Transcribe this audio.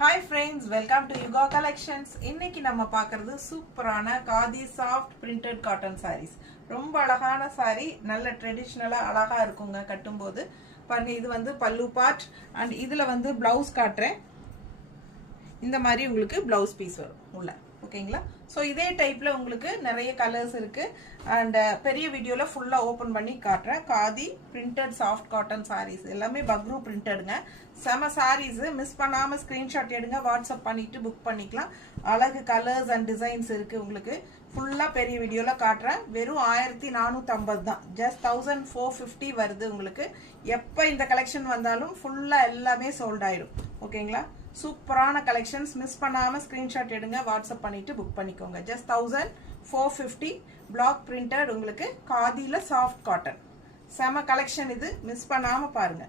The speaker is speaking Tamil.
Hi friends, welcome to Yuga Collections. இன்னைக்கு நம்ம பார்க்கிறது சூப்பரான khadi soft printed cotton sarees. ரொம்ப அழகான saree, நல்ல ட்ரெடிஷனலா அழகா இருக்குங்க கட்டும்போது. பாருங்க இது வந்து பல்லு பார்ட் and இதுல வந்து ப்ளவுஸ் காட்றேன். இந்த மாதிரி உங்களுக்கு ப்ளவுஸ் பீஸ் வரும் உள்ள. ஓகேங்களா? சோ இதே டைப்ல உங்களுக்கு நிறைய கலர்ஸ் இருக்கு and பெரிய வீடியோல ஃபுல்லா ஓபன் பண்ணி காட்றேன். Khadi printed soft cotton sarees எல்லாமே பக்ரூ பிரிண்டட்ங்க. செம sarees மிஸ் பண்ணாம ஸ்கிரீன்ஷாட் எடுங்க, வாட்ஸ்அப் பண்ணிட்டு புக் பண்ணிக்கலாம். அழகு கலர்ஸ் and டிசைன்ஸ் இருக்கு உங்களுக்கு. ஃபுல்லா பெரிய வீடியோல காட்றேன். வெறும் 1450 தான். just 1450 வருது உங்களுக்கு. எப்ப இந்த கலெக்ஷன் வந்தாலும் ஃபுல்லா எல்லாமே சோல்ட் ஆயிடும். ஓகேங்களா? சூப்பரான கலெக்ஷன்ஸ் மிஸ் பண்ணாம ஸ்கிரீன்ஷாட் எடுங்க, வாட்ஸ்அப் பண்ணிட்டு புக் பண்ணிக்கோங்க. just 1450 பிளாக் பிரிண்டட் உங்களுக்கு காதில சாஃப்ட் காட்டன். செம கலெக்ஷன் இது, மிஸ் பண்ணாம பாருங்க.